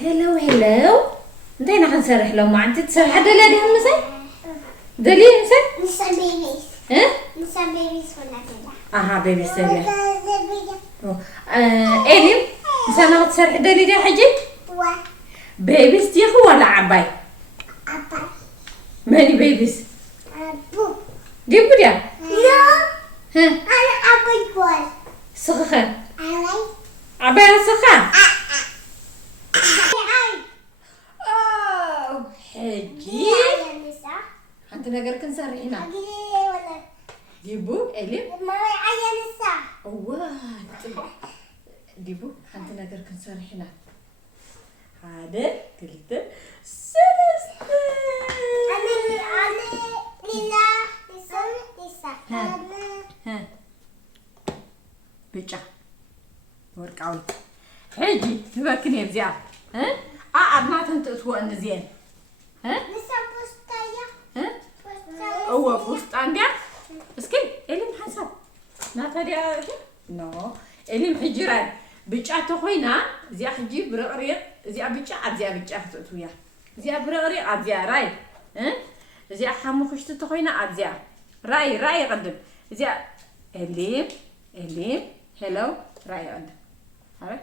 هلو انتينا حنسرح لو ما انت تسرح دلالي هم مساي دليل مساي نسا بيبيس ها نسا بيبيس ولا كده بيبي سريع إلين مسانا تسرح دليل يا حجي بيبيس تيخو ولا عباي أبا ماني بيبيس أبو جيبوا يا لا ها أنا أبو يقول سخخة علي عباي سخة حجي يا نسا انت نقدر كنسرح هنا أجي ولا جيبوا إلين ما يا نسا ديبو حنت نقدر كنسرح هنا هذا كلته سلسلة أنا ليلا نسا ها بيجا ورقاوي حجي تبكني بزيا ها أبنات أنت أسوأ النزيان ها نسا بوستايا ها بوستايا هو بوست عندي اسكي إلي محسب ما ترى نو إلي محجران بيجا تخوينا زي حجي برقريق زي بيجا أبزيا بيجا تطويا زي برقريق أبزيا راي ها زي حمو خشت تخوينا أبزيا راي قدم زي إلي هلو راي قدم هاي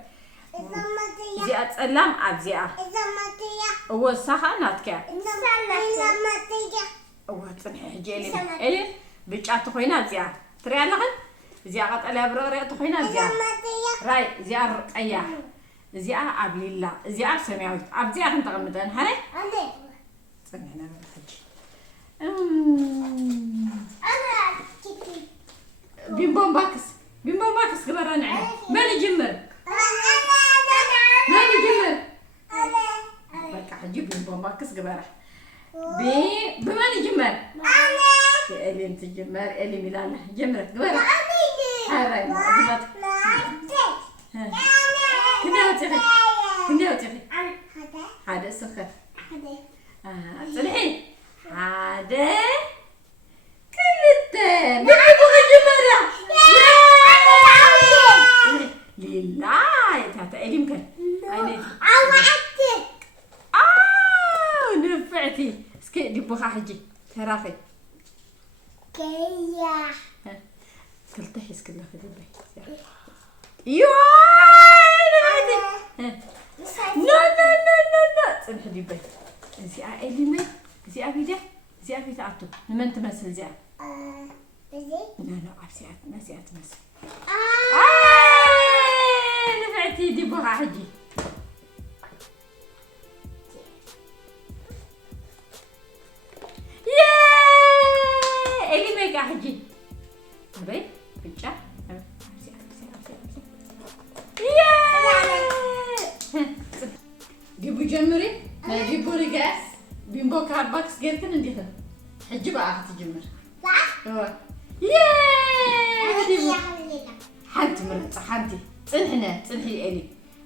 إذا ما تيا زي أتسلم أبزيا إذا ما تيا هو صح ناتكا إذا ما تيا هو تصنح حجي إلي بيجا تخوينا أبزيا تري على غد زي قط على برقريق تخوينا إذا أبزيا ما تيا راي زي أرقيا زي أبليلا زي سميعوت أبزيا أنت قمتن هاي أنا صنعنا بالحج أنا كتير بيمبون باكس قبرنا عين ماني جمر بقى حجي بيمبون باكس قبره بماني جمر إلي أنت جمر إلي ميلانا جمرت قبره هاي ما كني وتخي هذا سخر صلحي هذا كلته بيعبوا جمرة لله تاتا إلي مكان نفعتي اسكي دبوخا حجي تراخي كلته حس كله في البيت يوه لا صنح دبي زي إلي مي زي أبيده زي أبي تعطو لمن تمثل زي لا عبسيات ناسي أتمثل نفعتي دبوخا حجي إلي ميكا حجي أبي بيجا ديبو جمري ما ديبو رجاس بيمبو كارد باكس غير كان نديها حجي بقى تجمر ديبو حنت مرت حنتي صنحي إلي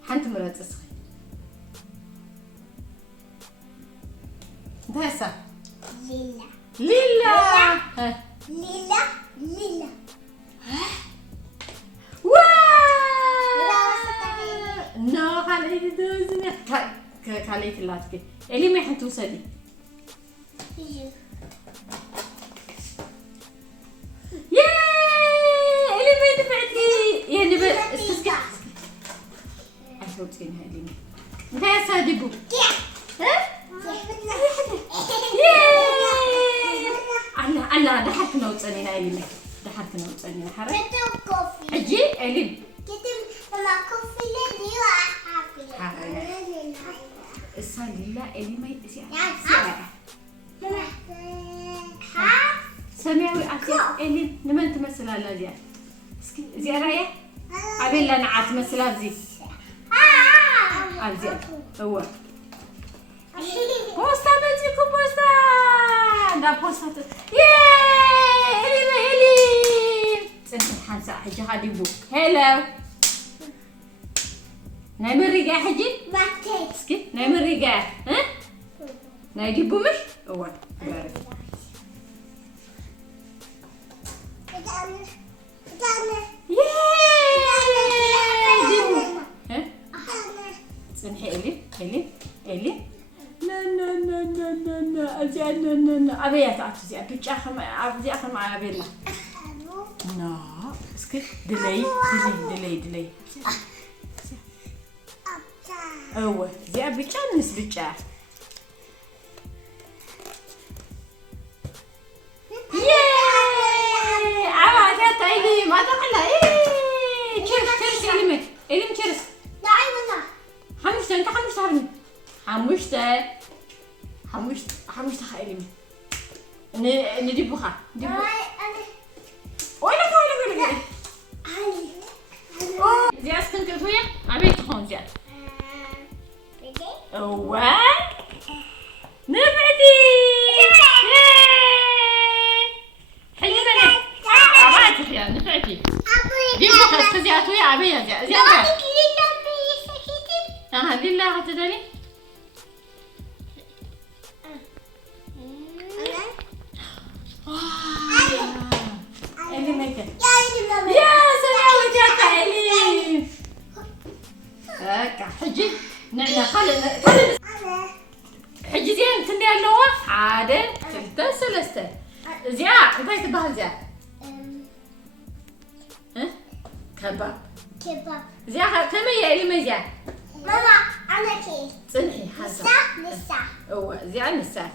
حنت مرت اسخي انت هسه ليلا نو خليتي دوزني خليتي لاتكي إلي ما حتوصلي إلي ما دفعتي يعني استسكت أشوتين هاي إلي انت يا صادقو الله ضحكنا وصلينا إلي ضحكنا وصلينا حرام حجي إلي الصليلة إلي ما يتسيع سميعوي أكيد إلي نمن تمثل على زيا زي رايح أبي لنا عاد تمثل زي زي هو بوستا بتجيكو بوستا دا بوستا إلي سنت حنسا حجي هادي بو هلو نايم الرجال حجي اسكي نايم الرجال ها نايدي بومش هو بارك ها سنحي إلي إلي لا أزياء لا أبيات أتزياء بيتشاخم أزياء مع أبيلا نا اسكت دلي أوه زي بيتشا نس بيتشا ياي عوضت إلي ما تقلع تشرس إلي تشرس لا أيوة حمشت أنت حمشت هبني حمشت خيري ندي بخا وينك زي أسكنت أخويا عبيت خون زي أوه نفعتي حلمنا عباتي يا نفعتي دي بخا اسكزي أخويا عبيت زي لله هتدري اللي ميتة يا سلام يا تعليم هكا حجي نعنا خلي حجي زين تندي اللوح عادل ثلاثة ثلاثة زياء انت تبغى زياء ها كباب زياء كم اللي ما زياء ماما أنا كيف صنعي حسن نسا هو زياء نسا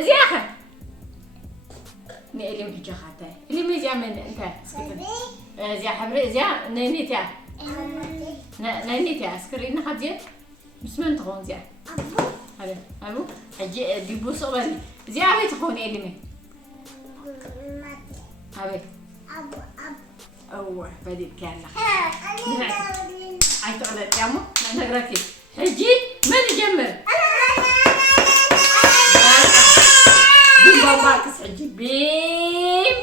زياء اللي محجة خاطئ اللي ما زياء من انت زياء حبري زياء نينيتها نينيتها سكرين خديت بس من تخون زياء هذا أبو حجي بيبوس أولي زياء بيت تخون اللي من هذا أوه بديت كلا عايز تقول يا أمو نقرأكي حجي ما نجمر بيم بابا كس حجي بيم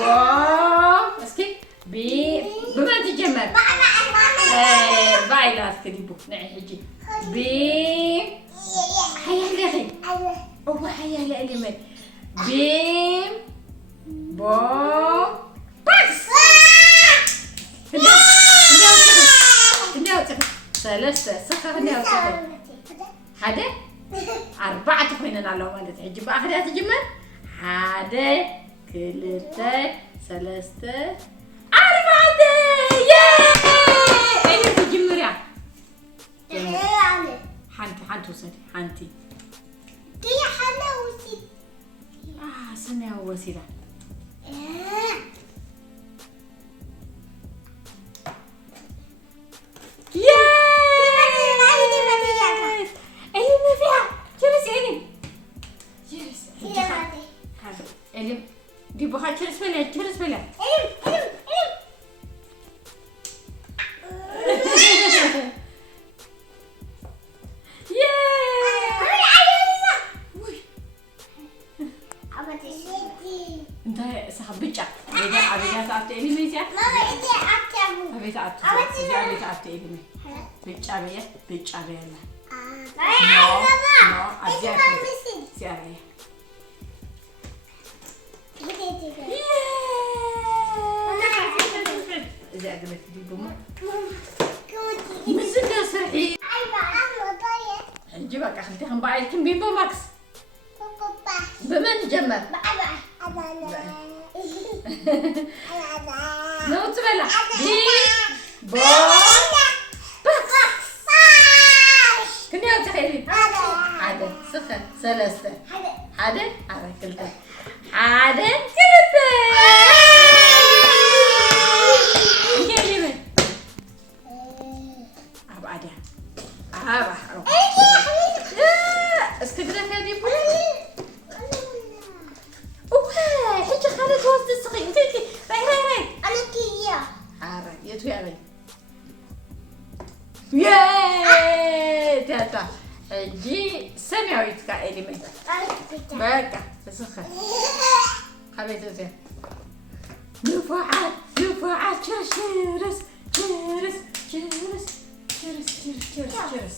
واو اسكي بيم بما تجمر باي لا اسكي بو نعي حجي بيم حيا لغي أوه حيا لألي بيم بو بس ثلاثة صفر هذا أربعة تخويننا على والد حجي بقى أخذها تجمل هذا كلتا ثلاثة أربعة ياي أين تجمل يا حنتي وصلي حنتي كي حنا وسيد سنة وسيلة دي بخار تشرس بلا انت صاحب بيتشا عبيدات عبت إلي ميزيا ماما إنتي أكتبو عبيدات عبت إلي مي بيتشا بيا إذا أقدر تجيبه مزنا صحيح نجيبك أخذتها موبايل كم بيبو ماكس بما نجمر نو تبلا بو كني أو تخيلي عدد صفر ثلاثة عدد كلتا عدد كلتا استقرأ هذه اوه حجة خالد وسط الصغير تيجي راي أنا كيا عارف يا توي علي ياي تاتا جي سمعوا يتكا إلي بقى بسخة حبيتي نفعات شرس